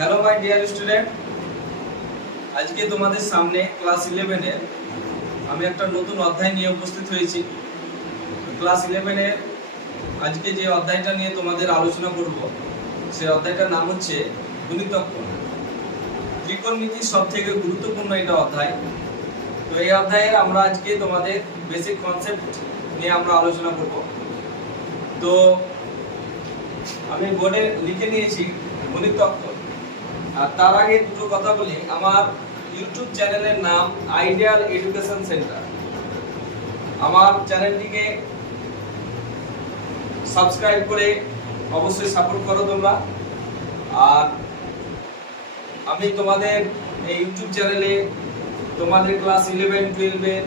Hello my dear student, আজকে তোমাদের সামনে ক্লাস 11 এর আমি একটা নতুন অধ্যায় নিয়ে উপস্থিত হয়েছি। ক্লাস 11 এর আজকে যে অধ্যায়টা নিয়ে তোমাদের আলোচনা করব সেই অধ্যায়টার নাম হচ্ছে গুণিতক কোণ। ত্রিকোণমিতির সবথেকে গুরুত্বপূর্ণ এটা অধ্যায়। তো এই অধ্যায়ের আমরা আজকে তোমাদের বেসিক কনসেপ্ট নিয়ে আমরা আলোচনা করব। তো আমি বোর্ডে লিখে নিয়েছি গুণিতক কোণ। আর তার আগে দুটো কথা বলি, আমার ইউটিউব চ্যানেলের নাম আইডিয়াল এডুকেশন সেন্টার। আমার চ্যানেলটিকে সাবস্ক্রাইব করে অবশ্যই সাপোর্ট করো তোমরা। আর আমি তোমাদের এই ইউটিউব চ্যানেলে তোমাদের ক্লাস 11-12 এর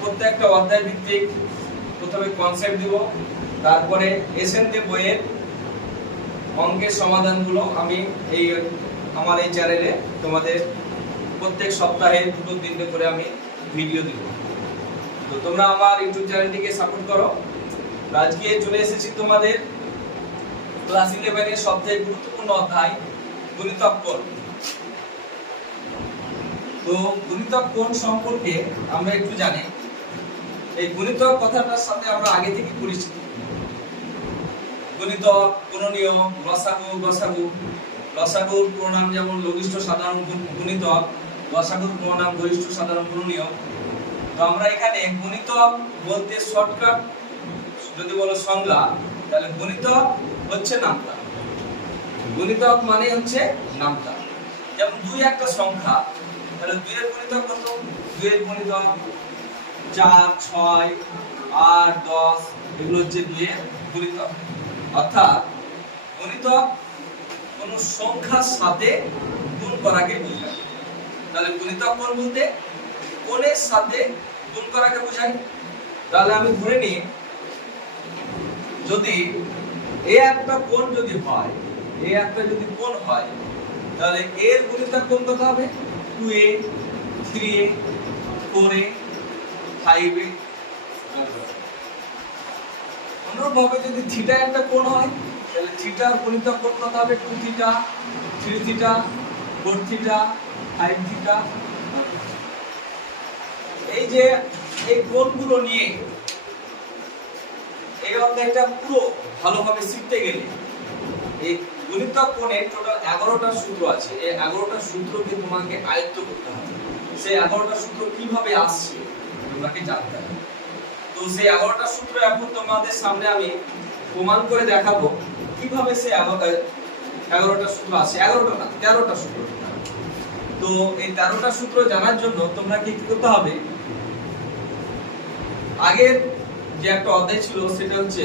প্রত্যেকটা অধ্যায় ভিত্তিক প্রথমে কনসেপ্ট দিব, তারপরে এসএনতে বইয়ের অঙ্কের সমাধানগুলো আমি আমার এই চ্যানেলে তোমাদের প্রত্যেক সপ্তাহে 2-3টে করে আমি ভিডিও দিব। তো তোমরা আমার ইউটিউব চ্যানেলটিকে সাপোর্ট করো। আজকে চলে এসেছি তোমাদের ক্লাস 11 এর সবথেকে গুরুত্বপূর্ণ অধ্যায় গুণিতক কোণ। তো গুণিতক কোণ সম্পর্কে আমরা একটু জানি। এই গুণিতক কথাটার সাথে আমরা আগে থেকে পরিচিত। গুণিতক, গুণনীয়, লসাগু, গসাগু। লসাগুর পুরো নাম যেমন লঘিষ্ঠ সাধারণ গুণিতক, গসাগুর পুরো নাম গরিষ্ঠ সাধারণ গুণনীয়। তো আমরা এখানে গুণিতক বলতে শর্টকাট যদি বলো সংজ্ঞা, তাহলে গুণিতক হচ্ছে নামতা। গুণিতক মানে হচ্ছে নামতা। যেমন 2 একটা সংখ্যা, তাহলে 2 এর গুণিতক কত? 2 এর গুণিতক 4, 6, 8, 10, এগুলো হচ্ছে 2 এর গুণিতক। অর্থাৎ গুণিতক কোন সংখ্যার সাথে গুণ করাকে বোঝায়। তাহলে গুণিতক কোণ বলতে কোণের সাথে গুণ করাকে বোঝায়। তাহলে আমি ধরে নিই, যদি এই একটা কোণ যদি হয়, এই একটা যদি কোণ হয়, তাহলে এর গুণিতক কোণ কত হবে? 2a, 3a, 4a, 5a। অনুরূপভাবে যদি থিটা একটা কোণ হয়, তাহলে থিটার গুণিতক কোণ কত হবে? 2 থিটা, 3 থিটা, 4 থিটা, 5 থিটা। এই যে এই কোণগুলো নিয়ে এই অধ্যায়টা পুরো ভালোভাবে শিখতে গেলে এই গুণিতক কোণের টোটাল 11টা সূত্র আছে। এই 11টা সূত্রকে তোমাকে আয়ত্ত করতে হবে। সেই 11টা সূত্র কিভাবে আসছে তোমাকে জানতে হবে। তো সেই 11টা সূত্র এখন তোমাদের সামনে আমি প্রমাণ করে দেখাবো কিভাবে সেই 11টা সূত্র আসে। 11টা না, 13টা সূত্র। তো এই 13টা সূত্র জানার জন্য তোমরা কি করতে হবে? আগের যে একটা অধ্যায় ছিল সেটা হচ্ছে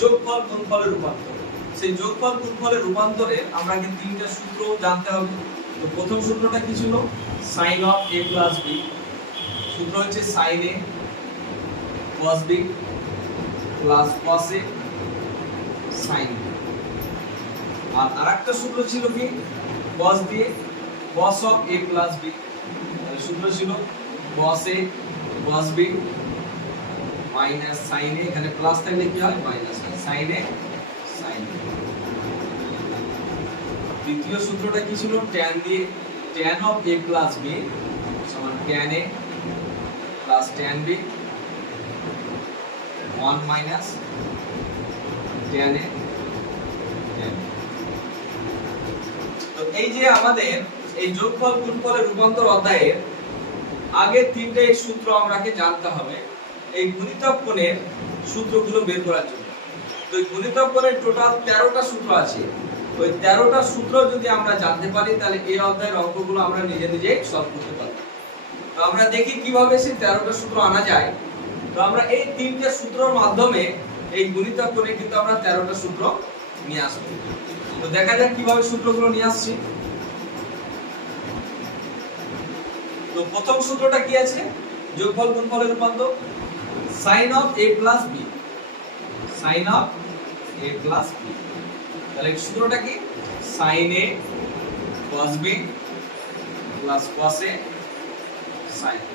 যোগফল গুণফলের রূপান্তর। সেই যোগফল গুণফলের রূপান্তরে আমরা কি 3টা সূত্র জানতে হবে। তো প্রথম সূত্রটা কি ছিল? sin of a plus b। সূত্র হচ্ছে sin a cos b plus cos a sin b। আর আরেকটা সূত্র ছিল কি? cos দিয়ে cos of a plus b। তাহলে সূত্র ছিল cos a cos b minus sin a, এখানে প্লাস থাকলে কি হয়? মাইনাস হয়, sin a sin b। দ্বিতীয় সূত্রটা কি ছিল? tan দিয়ে tan of a plus b সমান tan a plus tan b 1 minus tan a tan b। তো এই যে আমাদের এই যোগফল গুণফলের রূপান্তর অধ্যায়ের আগে 3টে সূত্র আমাকে জানতে হবে এই গুণিতক কোণের সূত্রগুলো বের করার জন্য। তো এই গুণিতক কোণের টোটাল 13টা সূত্র আছে। ওই 13টা সূত্র যদি আমরা জানতে পারি, তাহলে এই অধ্যায়ের অঙ্কগুলো আমরা নিজে নিজেই সলভ করতে পারব। তো আমরা দেখি কিভাবে সেই 13টা সূত্র আনা যায়। তো আমরা এই 3টে সূত্রের মাধ্যমে এই গুণিতক কোণে কিন্তু আমরা 13টা সূত্র নিয়ে আসব। তো দেখা যাক কিভাবে সূত্রগুলো নিয়ে আসছি। তো প্রথম সূত্রটা কি আছে? যোগফল গুণফলের রূপান্তর sin of a plus b। sin of a plus b, তাহলে সূত্রটা কি? sin a cos b plus cos a sin b।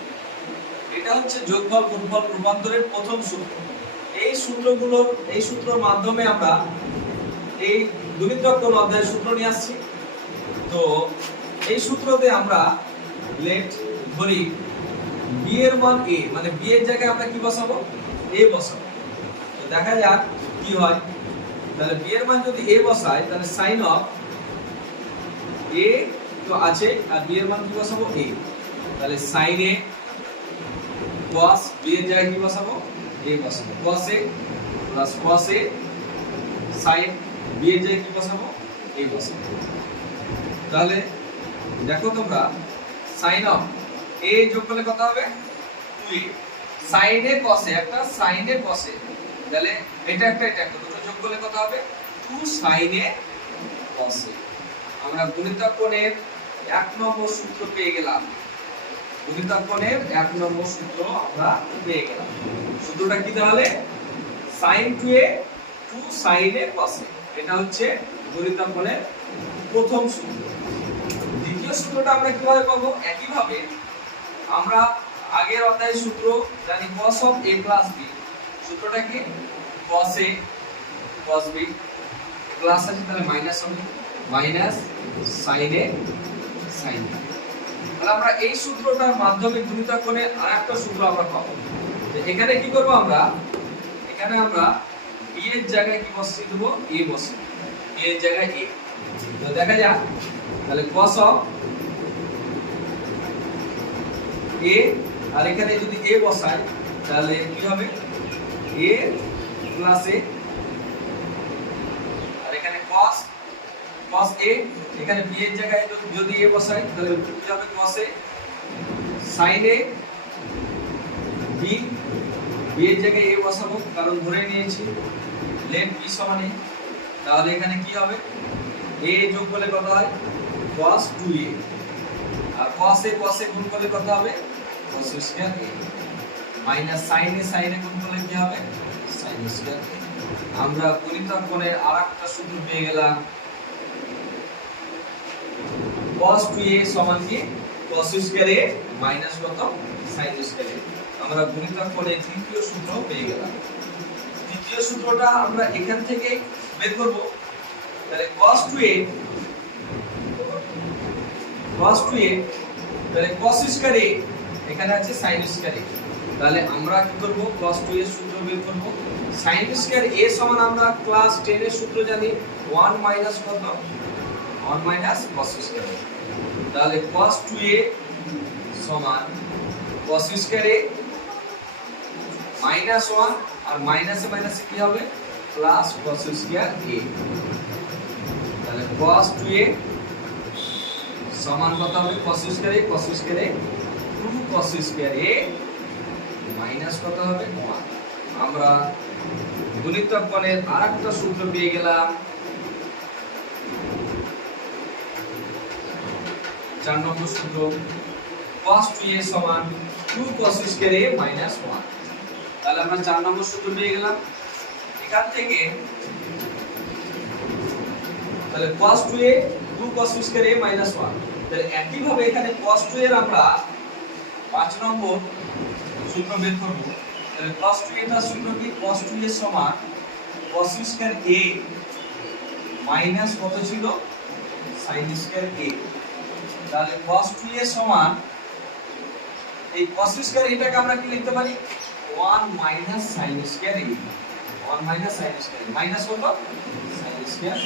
এটা হচ্ছে যোগফল গুণফল রূপান্তরের প্রথম সূত্র। এই সূত্রের মাধ্যমে আমরা এই গুণিতক কোণ অধ্যায়ের সূত্র নিয়ে আসছি। তো এই সূত্রতে আমরা লেট ধরি b এর মান a, মানে b এর জায়গায় আমরা কি বসাবো, a বসাবো। তো দেখা যাক কি হয়। তাহলে b এর মান যদি a বসাই তাহলে sin অফ a তো আছে, আর b এর মান কি বসাবো, a। তাহলে sin a cos b এর জায়গায় কি বসাবো, a বসাবো। cos a plus cos a sin b এর জায়গায় কি বসাবো, a বসাবো। তাহলে দেখো তোমরা sin অফ a যোগ করলে কত হবে, 2a। sin a cos a, একটা sin a cos a, তাহলে এটা একটা দুটো যোগ করলে কত হবে, 2 sin a cos a। আমরা গুণিতক কোণের 1 নম্বর সূত্র পেয়ে গেলাম। গুণিতক কোণের 1 নম্বর সূত্র আমরা পেয়ে গেলাম। সূত্রটা কি তাহলে, sin 2a 2 sin a cos a। এটা হচ্ছে গুণিতক কোণের প্রথম সূত্র। দ্বিতীয় সূত্রটা আমরা কিভাবে পাবো, একই ভাবে আমরা আগের অধ্যায়ের সূত্র জানি cos of a plus b। সূত্রটা কি, cos a cos b plus আছে তাহলে মাইনাস হবে, minus sin a sin b। তাহলে আমরা এই সূত্রটার মাধ্যমে গুণিতক কোণের আরেকটা সূত্র আমরা পাবো। তো এখানে কি করব আমরা, এখানে আমরা b এর জায়গায় কি বসিয়ে দেব, a বসিয়ে দেব। b এর জায়গায় a। তো দেখা যাক তাহলে cos of a, আর এখানে যদি a বসাই তাহলে কি হবে, a প্লাস a, আর এখানে cos a, এখানে b এর জায়গায় যদি a বসাই তাহলে কি হবে, cos a sin a b, b এর জায়গায় a বসাবো কারণ ধরে নিয়েছি লেট b সমান a। তাহলে এখানে কি হবে, a যোগ করলে কত হয়, cos 2a, R cos a গুণ করলে কত হবে, cos square a, minus sin a গুণ করলে কি হবে, sin স্কয়ার a। আমরা গুণিতক কোণের আরেকটা সূত্র পেয়ে গেলাম, cos 2a সমান কি, cos স্কয়ার a মাইনাস কত, sin স্কয়ার a। আমরা গুণিতক কোণের তৃতীয় সূত্র পেয়ে গেলাম। তৃতীয় সূত্রটা আমরা এখান থেকে বের করব। তাহলে cos 2a তাহলে cos স্কয়ার a, এখানে আছে sin স্কয়ার a। তাহলে আমরা কি করব, cos 2a এর সূত্র বের করব। sin স্কয়ার a সমান আমরা ক্লাস 10 এর সূত্র জানি 1 মাইনাস কত, 1 মাইনাস cos স্কয়ার a। তাহলে cos 2a সমান cos স্কয়ার a মাইনাস 1, আর মাইনাসে মাইনাসে কি হবে, প্লাস cos স্কয়ার a। তাহলে cos 2a সমান কত হবে, cos square a 2 cos square a minus কত হবে, 1। আমরা গুণিতক কোণের আরেকটা সূত্র পেয়ে গেলাম, 4 নম্বর সূত্র, cos 2a সমান 2 cos স্কয়ার a মাইনাস 1। তাহলে আমরা 4 নম্বর সূত্র পেয়ে গেলাম। এখান থেকে তাহলে cos 2a 2 cos square a minus 1। তাহলে একই ভাবে এখানে cos 2 এর আমরা 5 নম্বর সূত্র বের করব। তাহলে cos 2a এর সূত্র কি, cos 2a সমান cos স্কয়ার a মাইনাস কত ছিল, sin স্কয়ার a। তাহলে cos 2a সমান এই cos স্কয়ার এটাকে আমরা কি লিখতে পারি, 1 minus sin square a, 1 minus sin square a minus কত, sin স্কয়ার।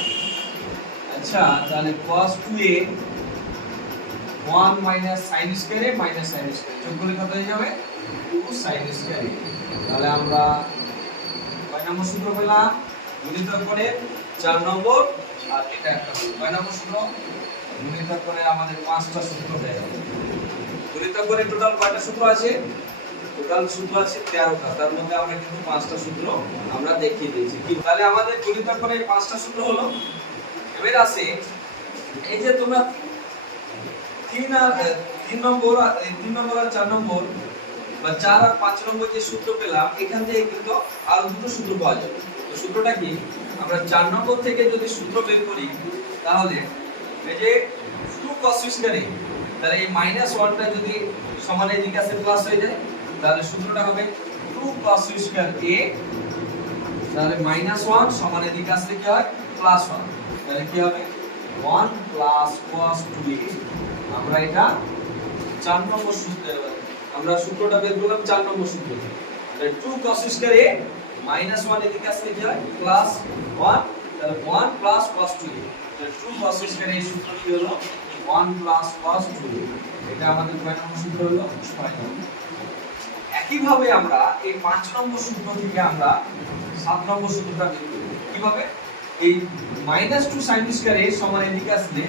আচ্ছা তাহলে cos 2a 1 minus sin square a minus sin square যোগ করলে কত হয়ে যাবে, 2 sin স্কয়ার a। তাহলে আমরা কয় নম্বর সূত্র পেলাম, গুণিতক কোণের 4 নম্বর, আর এটা একটা হলো কয় নম্বর সূত্র, গুণিতক কোণের আমাদের 5টা সূত্র হয়ে গেল। গুণিতক কোণের টোটাল কয়টা সূত্র আছে, টোটাল সূত্র আছে 13টা। তার মধ্যে আমরা কিন্তু 5টা সূত্র আমরা দেখিয়ে দিয়েছি। কি তাহলে আমাদের গুণিতক কোণের 5টা সূত্র হলো। এবার আসে এই যে তোমরা 3 নম্বর আর 4 নম্বর বা 4 আর 5 নম্বর যে সূত্র পেলাম, এখান থেকে কিন্তু আরো দুটো সূত্র পাওয়া যাবে। তো সূত্রটা কি, আমরা 4 নম্বর থেকে যদি সূত্র বের করি তাহলে এই যে 2 cos স্কয়ার a, তাহলে এই -1টা যদি সমান এদিকে আসে প্লাস হয়ে যায়, তাহলে সূত্রটা হবে 2 cos স্কয়ার a, তাহলে -1 সমান এদিকে আসলে কি হয়, +1। তাহলে কি হবে 1 প্লাস cos 2a। আমরা এটা 4 নম্বর সূত্রে আমরা সূত্রটা বের করলাম 4 নম্বর সূত্র থেকে। তাহলে 2 cos স্কয়ার a মাইনাস 1 এদিকে আসলে কি হয় প্লাস 1, তাহলে 1 প্লাস cos 2a। তাহলে 2 cos স্কয়ার a সূত্র কি হলো 1 প্লাস cos 2a। এটা আমাদের কয় নম্বর সূত্র হলো 6 নম্বর। একইভাবে আমরা এই 5 নম্বর সূত্র থেকে আমরা 7 নম্বর সূত্রটা বের করব। কিভাবে? এই -2 sin স্কয়ার a সমান এদিকে আসলে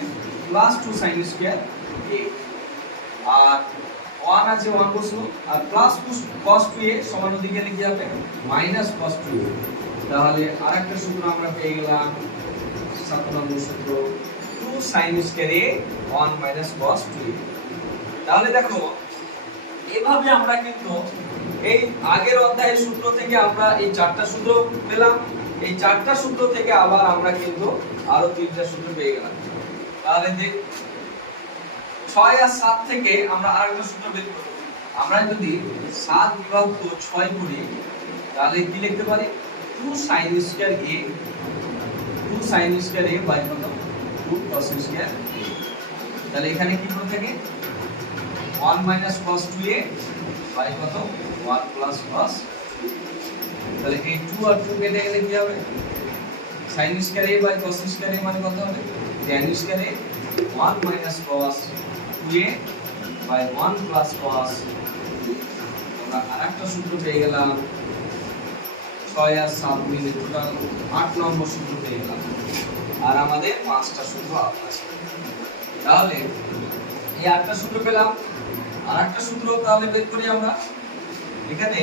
+2 sin স্কয়ার a, আর 1 আছে 1 বসলো, আর +2 cos 2a সমান ওদিকে গেলে কি হবে -cos 2a। তাহলে আরেকটা সূত্র আমরা পেয়ে গেলাম 7 নম্বর সূত্র 2 sin square a 1 cos 2a। তাহলে দেখো এভাবে আমরা কিন্তু এই আগের অধ্যায়ের সূত্র থেকে আমরা এই 4টা সূত্র পেলাম, এই 4টা সূত্র থেকে আবার আমরা কিন্তু আরো 3টা সূত্র পেয়ে গেলাম। তাহলে দেখ 6 আর 7 থেকে আমরা আরেকটা সূত্র বের করব। আমরা যদি 7 বিভক্ত 6 করি তাহলে কি লিখতে পারি 2 sin square a 2 sin square a by কত 2 cos স্কয়ার a। তাহলে এখানে কি করে থাকে 1 cos 2a বাই কত 1 cos 2a। তাহলে এই 2 আর 2 কেটে গেলে কি হবে sin square a by cos square a মানে কত হবে tan square a 1 cos 2a by 1 cos 2a। আমরা আরেকটা সূত্র পেয়ে গেলাম 6 আর 7 মিলে টোটাল 8 নম্বর সূত্র পেয়ে গেলাম, আর আমাদের 5টা সূত্র আছে। তাহলে এই 8টা সূত্র পেলাম, আর একটা সূত্র তাহলে বের করি আমরা। এখানে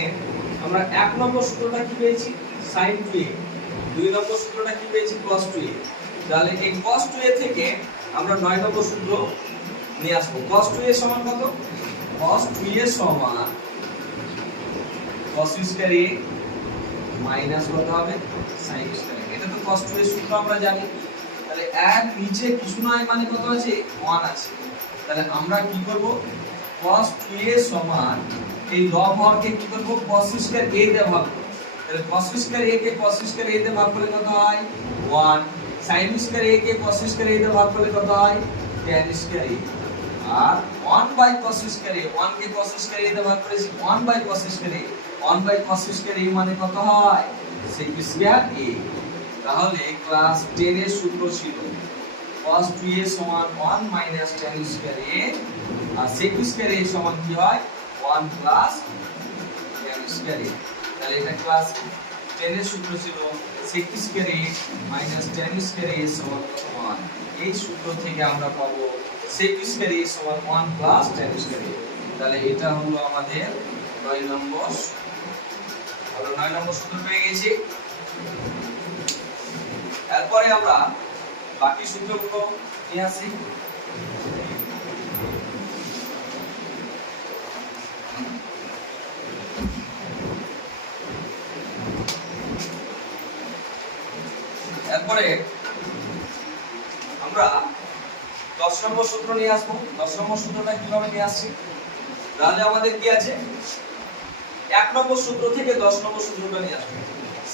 আমরা 1 নম্বর সূত্রটা কি পেয়েছি sin 2a, 2 নম্বর সূত্রটা কি পেয়েছি cos 2a। তাহলে এই cos 2a থেকে আমরা 9 নম্বর সূত্র নিয়ে আসব। cos 2a সমান কত cos 2a সমান cos স্কয়ার a মাইনাস কত হবে sin স্কয়ার a। এটা তো cos 2a সূত্র আমরা জানি। তাহলে এক নিচে কিছু নাই মানে কত আছে 1 আছে। তাহলে আমরা কি করব cos 2a সমান এই লব হরকে কি করব cos স্কয়ার a দিয়ে ভাগ করব। তাহলে cos স্কয়ার a কে cos স্কয়ার a দিয়ে ভাগ করলে কত হয় 1, sin স্কয়ার a কে cos স্কয়ার a দিয়ে ভাগ করলে কত হয় tan স্কয়ার a, আর 1 cos স্কয়ার a 1 কে cos স্কয়ার a দিয়ে ভাগ করেছি 1 cos square a, 1 cos square a মানে কত হয় sec স্কয়ার a। তাহলে ক্লাস 10 এর সূত্র ছিল cos 2a সমান 1 tan স্কয়ার a, আর sec স্কয়ার a সমান কি হয় 1 tan স্কয়ার a। তাহলে এটা ক্লাস 10 এর সূত্র ছিল sec square a tan square a সমান 1। এই সূত্র থেকে আমরা পাবো sec স্কয়ার a সমান 1 tan স্কয়ার a। তাহলে এটা হলো আমাদের 9 নম্বর। আমরা 9 নম্বর সূত্র পেয়ে গেছি। এরপরে আমরা বাকি সূত্রগুলো নিয়ে আসি। এরপরে আমরা 10 নম্বর সূত্র নিয়ে আসবো। 10 নম্বর সূত্রটা কিভাবে নিয়ে আসছি, তাহলে আমাদের কি আছে 1 নম্বর সূত্র থেকে 10 নম্বর সূত্রটা নিয়ে আসবো।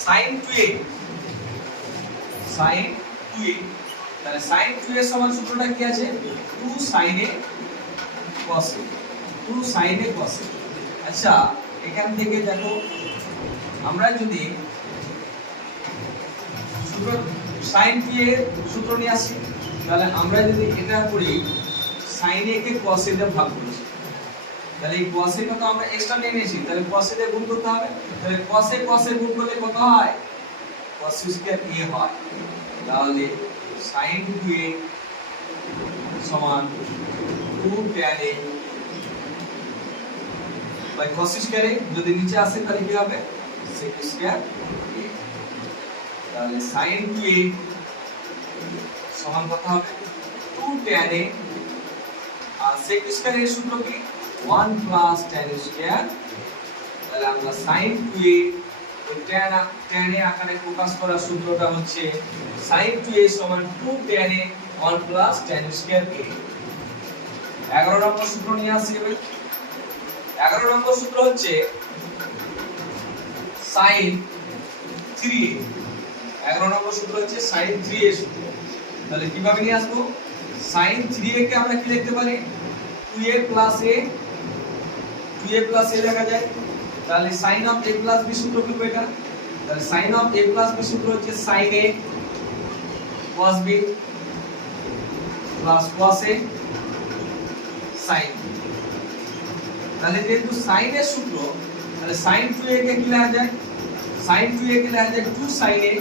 sin 2a তাহলে sin 2a সমান সূত্রটা কি আছে 2 sin a cos a, 2 sin a cos a। আচ্ছা এখান থেকে দেখো আমরা যদি সূত্র sin 2a এর সূত্র নিয়ে আসি, তাহলে আমরা যদি এটা করি sin a কে cos a দিয়ে ভাগ করি, তাহলে এই cos a কত আমরা এক্সট্রা নিয়ে নিয়েছি, তাহলে cos a দিয়ে গুণ করতে হবে। তাহলে cos a গুণ করলে কত হয় cos স্কয়ার a হয়। তাহলে sin 2a সমান 2 tan a by cos square a, যদি নিচে আসে তাহলে কি হবে sec স্কয়ার a। তাহলে sin 2a সমান কত হবে 2 tan a, আর sec স্কয়ার এর সূত্র কি 1 tan স্কয়ার। তাহলে আমরা sin 2a ওই tan a আকারে প্রকাশ করার সূত্রটা হচ্ছে sin 2a সমান 2 tan a 1 tan square a। 11 নম্বর সূত্র নিয়ে আসি। 11 নম্বর সূত্র হচ্ছে sin 3a। 11 নম্বর সূত্র হচ্ছে sin 3a সূত্র। তাহলে কিভাবে নিয়ে আসবো, sin 3a কে আমরা কি লিখতে পারি, 2a plus a, 2a plus a লেখা যায়। তাহলে sin of a plus b সূত্র কি এটা, তাহলে sin of a plus b সূত্র হচ্ছে sin a cos b plus cos a sin। তাহলে যেহেতু sin এর সূত্র, তাহলে sin 2a কে কি লেখা যায়, sin 2a কে লেখা যায় 2 sin a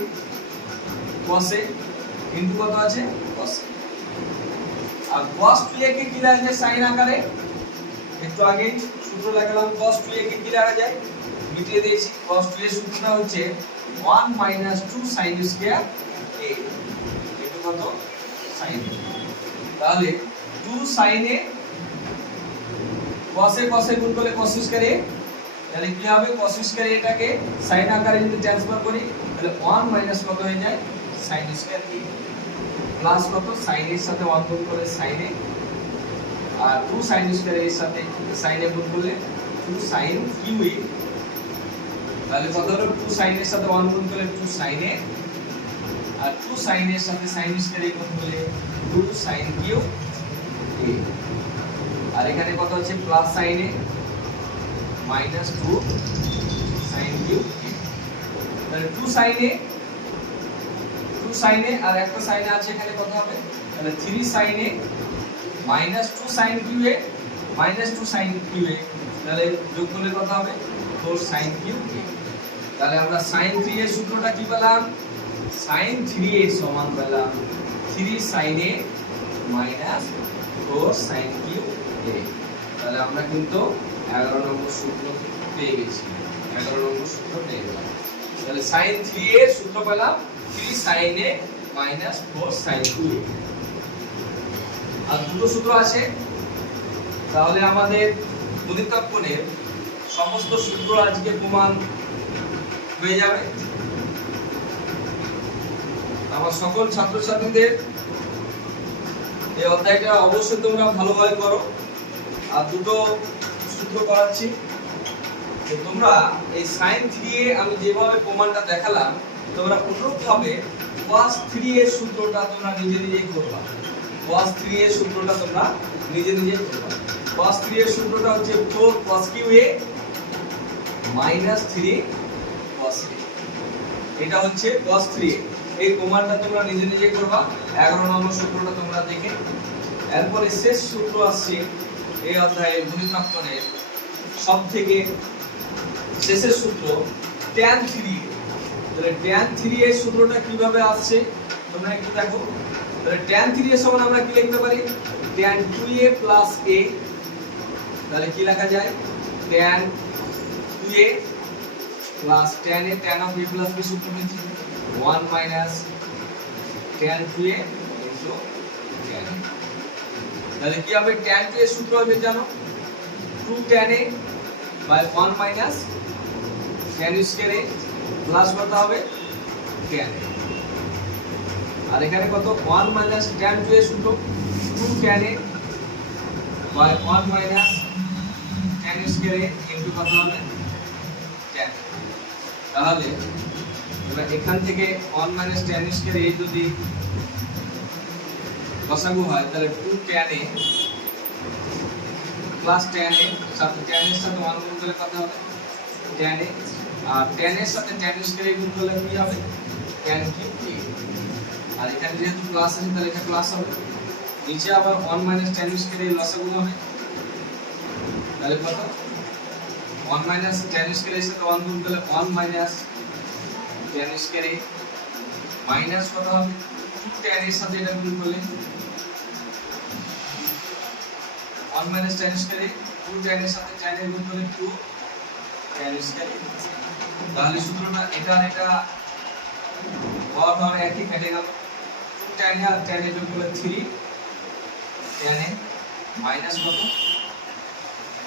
cos a into কত আছে cos a। R cos 2a কে কি লেখা যায় sin আকারে, একটু আগে সূত্র লাগালাম, cos 2a কে কি লেখা যায়, মিটিয়ে দিয়েছি। cos 2a এর সূত্রটা হচ্ছে 1 - 2 sin স্কয়ার a এটা কত sin a। তাহলে 2 sin a cos a গুণ করলে cos স্কয়ার a, তাহলে কি হবে cos স্কয়ার a টাকে sin আকারে যদি ট্রান্সফার করি তাহলে 1 - কত হয়ে যায় sin স্কয়ার a প্লাস কত sin এর সাথে 1 গুণ করলে sin a, আর 2 sin স্কয়ার এর সাথে sin a গুণ করলে 2 sin cube a। তাহলে কত হলো 2 sin এর সাথে 1 গুণ করলে 2 sin a, আর 2 sin এর সাথে sin স্কয়ার a গুণ করলে 2 sin cube a। আর এখানে কত হচ্ছে plus sin a minus 2 sin cube a। তাহলে 2 sin a আর একটা sin আছে এখানে কত হবে, তাহলে 3 sin a minus 2 sin cube a minus 2 sin cube a, তাহলে যোগ করলে কত হবে 4 sin cube a। তাহলে আমরা sin 3 এর সূত্রটা কি পেলাম, sin 3a সমান পেলাম 3 sin a minus 4 sin cube a। তাহলে আমরা কিন্তু 11 নম্বর সূত্র পেয়ে গেছি, 11 নম্বর সূত্র পেয়ে গেলাম। তাহলে sin 3a এর সূত্র পেলাম 3 sin a minus 4 sin cube a। আর দুটো সূত্র আছে, তাহলে আমাদের গুণিতক কোণের সমস্ত সূত্র আজকে প্রমাণ হয়ে যাবে। আমার সকল ছাত্রছাত্রীদের এই অধ্যায়টা অবশ্যই তোমরা ভালোভাবে করো। আর দুটো সূত্র করাচ্ছি, তোমরা এই sin 3a আমি যেভাবে প্রমাণটা দেখালাম তোমরা অনুরূপভাবে cos 3 এর সূত্রটা তোমরা নিজে নিজেই করবা। cos 3 এর সূত্রটা তোমরা নিজে নিজেই করবা। cos 3 এর সূত্রটা হচ্ছে 4 cos cube a minus 3 cos a। এটা হচ্ছে cos 3a। এই প্রমাণটা তোমরা নিজে নিজে করবা। 11 নম্বর সূত্রটা তোমরা দেখে, এরপরে শেষ সূত্র আসছে এই অধ্যায়ে গুণিতক কোণের সবথেকে শেষের সূত্র tan 3a। তাহলে tan 3a এর সূত্রটা কিভাবে আসছে তোমরা একটু দেখো। তাহলে tan 3a সমান আমরা কি লিখতে পারি, tan 2a plus a। তাহলে কি লেখা যায়, tan 2a plus tan a, tan of a plus b সূত্র হচ্ছে 1 minus tan 2a into tan a। তাহলে কি হবে, tan 2a এর সূত্র হবে জানো 2 tan a by 1 minus tan square a প্লাস কত হবে tan a। আর এখানে কত 1 minus tan 2a এর সূত্র 2 tan a by 1 minus tan square a into কত হবে tan। তাহলে আমরা এখান থেকে 1 minus tan square a যদি লসাগু হয় তাহলে 2 tan a plus tan a সাথে tan এর সাথে 1 গুণ করলে কত হবে tan a, আর tan এর সাথে tan স্কয়ার গুণ করলে কি হবে tan cube a। আর এখানে যেহেতু প্লাস আছে তাহলে এটা প্লাস হবে, নিচে আবার 1 minus tan স্কয়ার এর লসাগু হবে, তাহলে কত 1 minus tan স্কয়ার এর সাথে 1 গুণ করলে 1 minus tan square a minus কত হবে 2 tan এর সাথে এটা গুণ করলে 1 minus tan square a 2 tan এর সাথে tan এর গুণ করলে 2 tan স্কয়ার a। তাহলে সূত্রটা এটা আর এটা হওয়ার একই কেটে গেল, 2 tan a আর tan এর যোগ করলে 3 tan a মাইনাস কত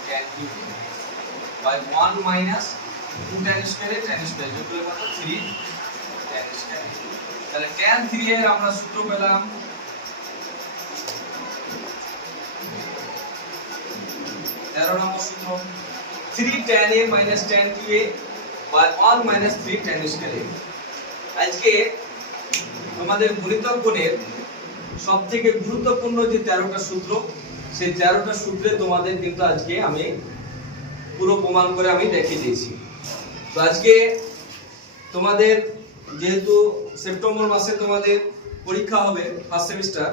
tan cube a by 1 minus 2 tan square a tan square যোগ করলে কত 3 tan স্কয়ার a। তাহলে tan 3 এর আমরা সূত্র পেলাম 13 নম্বর সূত্র 3 tan a minus tan cube a by 1 minus 3 tan square a। আজকে আমাদের গুণিতক কোণের সবথেকে গুরুত্বপূর্ণ যে 13টা সূত্র, সেই 13টা সূত্রে তোমাদের কিন্তু আজকে আমি পুরো প্রমাণ করে আমি দেখিয়ে দিয়েছি। তো আজকে তোমাদের যেহেতু সেপ্টেম্বর মাসে তোমাদের পরীক্ষা হবে ফার্স্ট সেমিস্টার,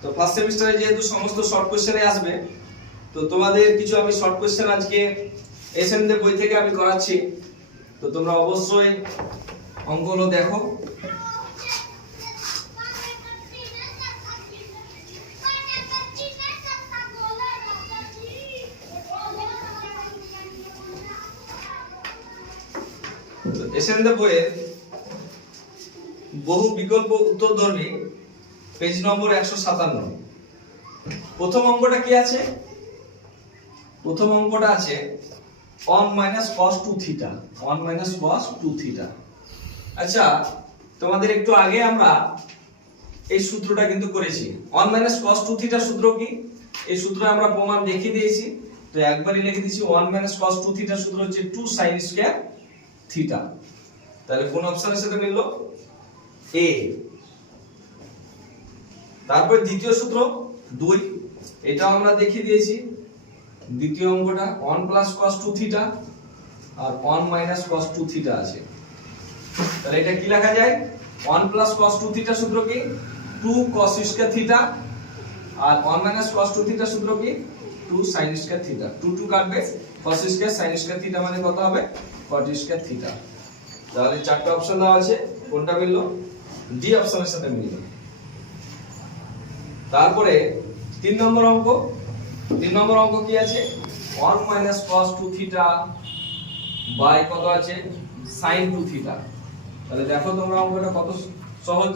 তো ফার্স্ট সেমিস্টারে যেহেতু সমস্ত শর্ট কোশ্চেনে আসবে, তো তোমাদের কিছু আমি শর্ট কোশ্চেন আজকে এসএনদের বই থেকে আমি করাচ্ছি। তো তোমরা অবশ্যই অঙ্কগুলো দেখো। এসএনদের বইয়ের বহু বিকল্প উত্তরধর্মী পেজ নম্বর 157। প্রথম অঙ্কটা কি আছে? প্রথম অঙ্কটা আছে 1 - cos 2 থিটা, 1 - cos 2 থিটা। আচ্ছা, তোমাদের একটু আগে আমরা এই সূত্রটা কিন্তু করেছি। 1 - cos 2 থিটা সূত্র কি? এই সূত্র আমরা প্রমাণ দেখিয়ে দিয়েছি। তো একবারই লিখে দিয়েছি 1 - cos 2 থিটা সূত্র হচ্ছে 2 sin স্কয়ার থিটা। তাহলে কোন অপশনের সাথে মিললো? এ। তারপর দ্বিতীয় সূত্র 2, এটাও আমরা দেখিয়ে দিয়েছি। দ্বিতীয় অঙ্কটা 1 + cos 2 থিটা আর 1 - cos 2 থিটা আছে। তাহলে এটা কি লেখা যায়? 1 + cos 2 থিটা সূত্র কি? 2 cos স্কয়ার থিটা, আর 1 - cos 2 থিটা সূত্র কি? 2 sin স্কয়ার থিটা। 2 2 কাটবে, cos square sin square theta মানে কত হবে? cot square theta. তাহলে চারটা অপশন দেওয়া আছে, কোনটা মিললো? ডি অপশনের সাথে মিললো। তারপরে 3 নম্বর অঙ্ক। 3 নম্বর অঙ্ক কি আছে? 1 - cos 2 থিটা বাই কত আছে? sin 2 theta. তাহলে দেখো তোমরা অঙ্কটা কত সহজ।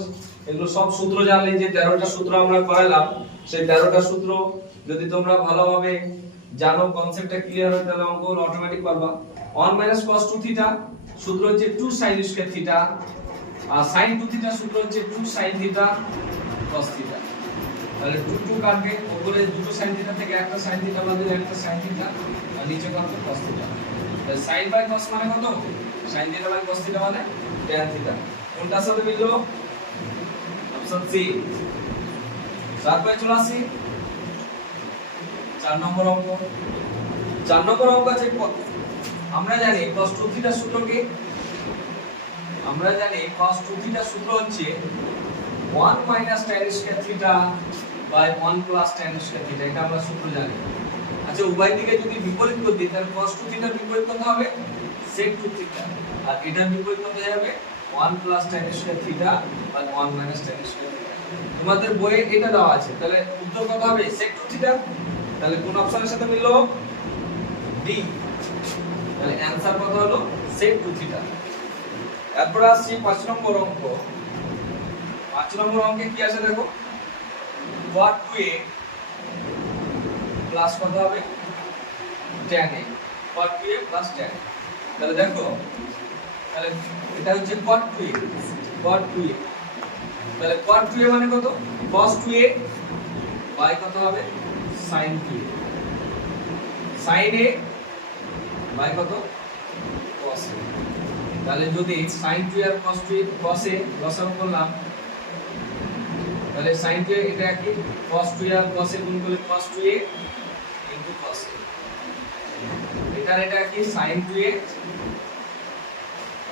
এগুলো সব সূত্র জানলে, যে 13টা সূত্র আমরা করালাম, সেই 13টা সূত্র যদি তোমরা ভালোভাবে জানো, কনসেপ্টটা ক্লিয়ার হয়, তাহলে অঙ্কগুলো অটোমেটিক পারবা। 1 - cos 2 থিটা সূত্র হচ্ছে 2 sin স্কয়ার থিটা, আর sin 2 থিটা সূত্র হচ্ছে 2 sin থিটা cos থিটা। তাহলে 2 2 কাটবে, উপরে দুটো sin থিটা থেকে একটা sin থিটা বাদ দিলে একটা sin থিটা, আর নিচে কাটবে cos থিটা। তাহলে sin বাই cos মানে কত? sin theta by cos theta মানে tan থিটা। কোনটার সাথে মিললো? Option C. তারপরে চলে আসি 4 নম্বর অঙ্ক। 4 নম্বর অঙ্ক আছে, আমরা জানি cos 2 থিটা সূত্র কি? আমরা জানি cos 2 থিটা সূত্র হচ্ছে 1 - tan square theta by 1 + tan square theta. এটা আমরা সূত্র জানি। আচ্ছা, উভয় দিকে যদি বিপরীত করে দিই, তাহলে cos 2 থিটার বিপরীত কত হবে? sec 2 থিটা, আর এটার বিপরীত কত হবে? 1 + tan square theta by 1 - tan square theta. তোমাদের বইয়ে এটা দেওয়া আছে, তাহলে উত্তর কত হবে? sec 2 theta. তাহলে কোন অপশনের সাথে মিললো? ডি। তাহলে অ্যানসার কত হলো? sec 2 theta. এরপর আসছি 5 নম্বর অঙ্ক। 5 নম্বর অঙ্কে কি আছে দেখো? cot 2a প্লাস কত হবে? tan a। cot 2a plus tan a। তাহলে দেখো, তাহলে এটা হচ্ছে cot 2a, cot 2a। তাহলে cot 2a মানে কত? cos 2a বাই কত হবে? sin 2a। sin a by কত? cos a। তাহলে যদি sin 2a R cos 2a, cos a লসাগু করলাম, তাহলে sin 2a এটা কি? cos 2a R cos a গুণ করলে cos 2a into cos a। এটা কি? sin 2a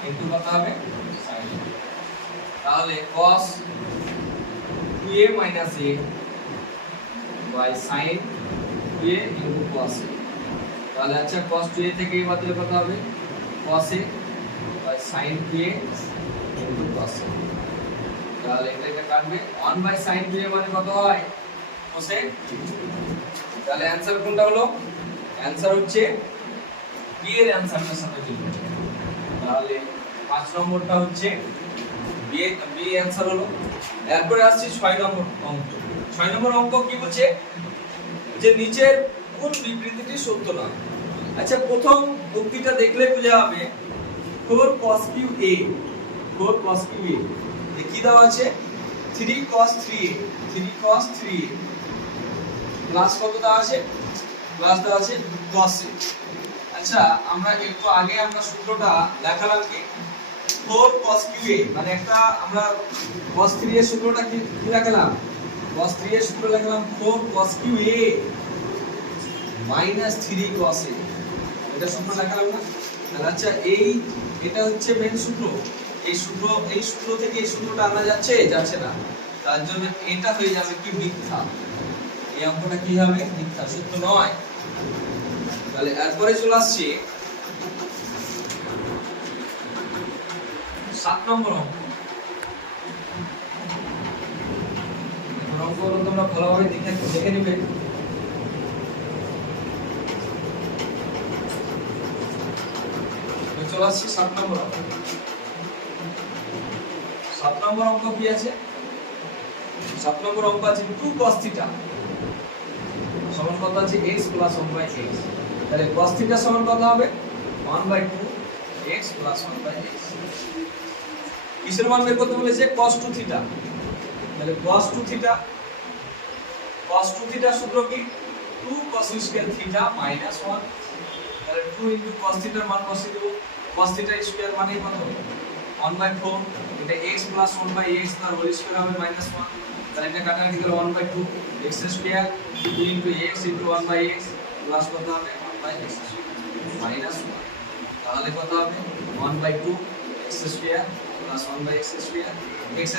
ইনটু কত হবে? sin a। তাহলে cos 2a - a by sin 2a into cos a। তাহলে আচ্ছা, cos 2a থেকে এই বাতিল কত হবে? cos a by sin 2a into cos a। তাহলে এটা কাটবে, 1 / sin 2a মানে কত হয়? cosec 2। তাহলে অ্যানসার কোনটা হলো? অ্যানসার হচ্ছে বি এর অ্যানসারটার সাথে মিলবে। তাহলে 5 নম্বরটা হচ্ছে বি অ্যানসার হলো। এরপরে আসছে 6 নম্বর অঙ্ক। 6 নম্বর অঙ্ক কি বলছে? যে নিচের কোন বিবৃতিটি সত্য না? আচ্ছা, প্রথম উক্তিটা দেখলে বোঝা যাবে 4 cos cube a, 4 cos cube a এ কি দেওয়া আছে? 3 cos 3a, 3 cos 3a plus কত দেওয়া আছে? প্লাস দেওয়া আছে cos a। আচ্ছা, আমরা একটু আগে আমরা সূত্রটা দেখালাম কি? 4 cos cube a মানে একটা আমরা cos 3 এর সূত্রটা কি দেখালাম? cos 3 এর সূত্র লিখলাম 4 cos cube a minus 3 cos a, এটা সূত্র লিখলাম না। তাহলে আচ্ছা এটা হচ্ছে মেন সূত্র, এই সূত্র থেকে এই সূত্রটা আনা যাচ্ছে না, তার জন্য এটা হয়ে যাবে কি মিথ্যা, এই অঙ্কটা কি হবে মিথ্যা, সত্য নয়। তাহলে এরপরে চলে আসছে 7 নম্বর অঙ্ক। অঙ্কগুলো তোমরা ভালোভাবে দেখে নিবে। চলে আসছে 7 নম্বর অঙ্ক। 7 নম্বর অঙ্ক কি আছে? 7 নম্বর অঙ্ক আছে 2 cos θ সমান কত আছে x 1/x। তাহলে cos θ সমান কত হবে 1/2 x 1/x। কিসের মান বের করতে বলেছে? cos 2 θ। তাহলে cos 2 θ সূত্র কি 2 cos স্কয়ার θ মাইনাস 1। তাহলে 2 cos θ এর মান বসিয়ে দেব। cos θ স্কয়ার মানে কত 1/4, এটা x 1/x তার হোল স্কয়ার হবে -1। তাহলে এটা কাটাকাটি করে 1/2 x square 2 x 1/x plus কত হবে 1/x মাইনাস 1। তাহলে কত হবে 1/2 x square plus 1/x square, x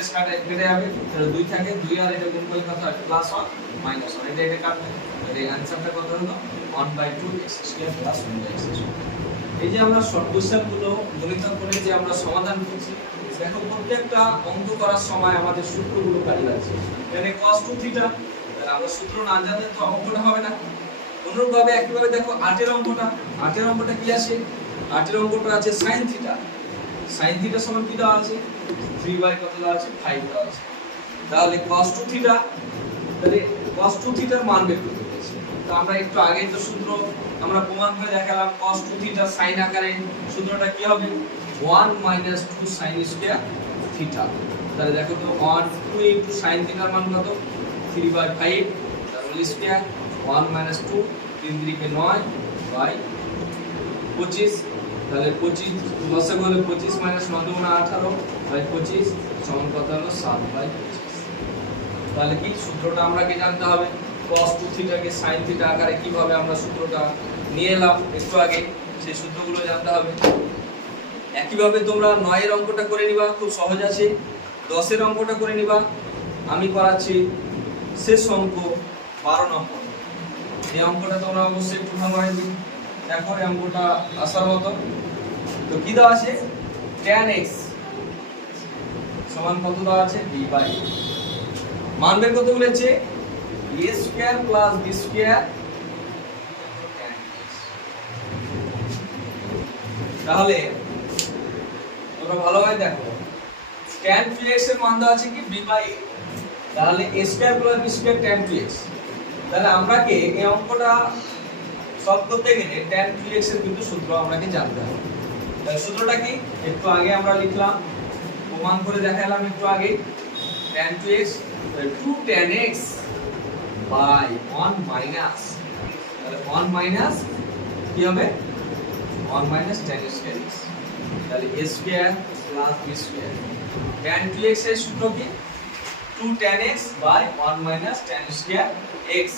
কেটে যাবে, তাহলে 2 থাকে, 2 আর এটা গুণ করলে কত হয় +1 -1, এটা কাটবে, তাহলে आंसरটা কত হলো 1/2 x square plus 1/x square. এই যে আমরা শর্ট কোশ্চেন গুলো গণিত করে যে আমরা সমাধান করছি, দেখো প্রত্যেকটা অঙ্ক করার সময় আমাদের সূত্রগুলো কাজে লাগছে। এখানে cos 2 θ, তাহলে আমরা সূত্র না জানলে তো অঙ্কটা হবে না। অনুরূপভাবে একইভাবে দেখো 8 এর অঙ্কটা কি আছে? 8 এর অঙ্কটা আছে sin θ। sin θ সমান কি দেওয়া আছে 3 কত দেওয়া আছে 5 দেওয়া আছে। তাহলে cos 2 θ, তাহলে cos 2 θ এর মান বের করতে বলেছে। তো আমরা একটু আগে তো সূত্র আমরা প্রমাণ করে দেখালাম cos 2 θ sin আকারে, সূত্রটা কি হবে 1 - 2 sin স্কয়ার θ। তাহলে দেখো তো 1 2 sin θ এর মান কত 3/5 তার হোল স্কয়ার 1 - 2 3 3 কে 9 বাই 25। তাহলে 25 লসাগু হলে 25 - 9 = 18 বাই 25 সমান কত হলো 7/25। তাহলে কি সূত্রটা আমরা কি জানতে হবে cos 2 θ কে sin θ আকারে কিভাবে আমরা সূত্রটা নিয়ে এলাম একটু আগে, সেই সূত্রগুলো জানতে হবে। একইভাবে তোমরা 9 এর অঙ্কটা করে নিবা, খুব সহজ আছে। 10 এর অঙ্কটা করে নিবা, আমি করাচ্ছি শেষ অঙ্ক 12 নম্বর। এই অঙ্কটা তোমরা অবশ্যই একটু ভালোভাবে দেখো, এই অঙ্কটা আসার মতো। তো কি দেওয়া আছে tan x সমান কত দেওয়া আছে b/, মান বের করতে বলেছে a square plus b square. তাহলে তোমরা ভালোভাবে দেখো tan 2x এর মান দেওয়া আছে কি b/a, তাহলে a square plus b square tan 2x। তাহলে আমরাকে এই অঙ্কটা সলভ করতে গেলে tan 2x এর কিন্তু সূত্র আমাকে জানতে হবে। তাহলে সূত্রটা কি একটু আগে আমরা লিখলাম, প্রমাণ করে দেখালাম একটু আগে, tan 2x 2 tan x by 1 minus, তাহলে 1 মাইনাস কি হবে 1 মাইনাস tan স্কয়ার x। তাহলে a square plus b square tan 2x এর সূত্র কি 2 tan x by 1 minus tan square x,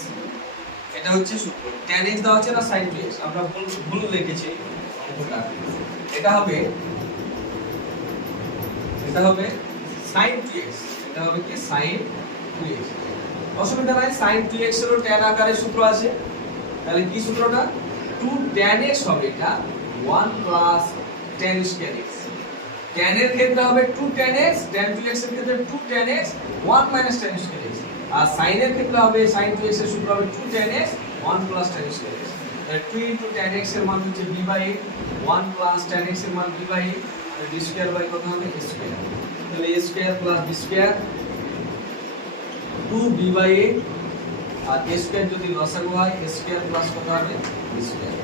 এটা হচ্ছে সূত্র। tan x দেওয়া আছে না sin 2x, আমরা ভুল লিখেছি অঙ্কটা, এটা হবে sin 2x, এটা হবে কি sin 2x। অসুবিধা নাই, sin 2x এর tan আকারে সূত্র আছে। তাহলে কি সূত্রটা 2 tan x হবে এটা 1 plus tan square x। tan এর ক্ষেত্রে হবে 2 tan x, tan 2x এর ক্ষেত্রে 2 tan x 1 minus tan square x। আর sin এর ক্ষেত্রে হবে sin 2x এর সূত্র হবে 2 tan x 1 plus tan square x। তাহলে 2 tan x এর মান হচ্ছে b/a, 1 প্লাস tan x এর মান b/a, R d square by কত হবে a স্কয়ার। তাহলে a square plus b square 2b/a, আর a স্কয়ার যদি লসাগু হয় a স্কয়ার প্লাস কত হবে b square.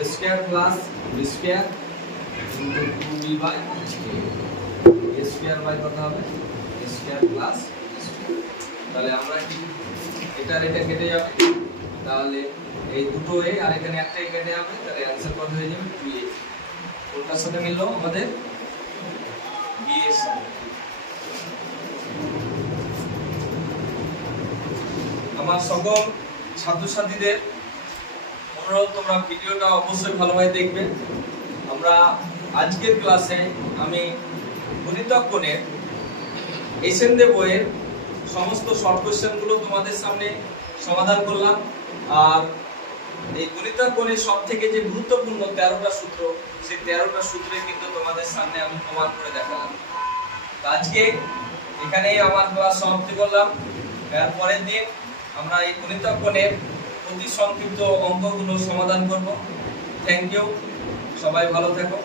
a square plus b square into 2b/a, a square by কত হবে a square plus b square. তাহলে আমরা কি এটা কেটে যাবে, তাহলে এই দুটো a আর এখানে একটাই কেটে যাবে, তাহলে आंसर কত হয়ে যাবে 2a। কোনটার সাথে মিললো আমাদের b এর সাথে। আমার সকল ছাত্রছাত্রীদের অনুরোধ, তোমরা ভিডিওটা অবশ্যই ভালোভাবে দেখবে। আমরা আজকের ক্লাসে আমি গণিতক কোণের এসএন দে বইয়ের সমস্ত শর্ট কোশ্চেনগুলো তোমাদের সামনে সমাধান করলাম। আর এই গণিতক কোণের সব থেকে যে গুরুত্বপূর্ণ 13টা সূত্র, সেই 13টা সূত্রে কিন্তু তোমাদের সামনে আমি প্রমাণ করে দেখালাম। আজকে এখানেই আমার ক্লাস সমাপ্তি করলাম। এর পরের দিন আমরা এই গণিতক কোণের অতি সংক্ষিপ্ত অঙ্কগুলো সমাধান করব। থ্যাংক ইউ, সবাই ভালো থেকো।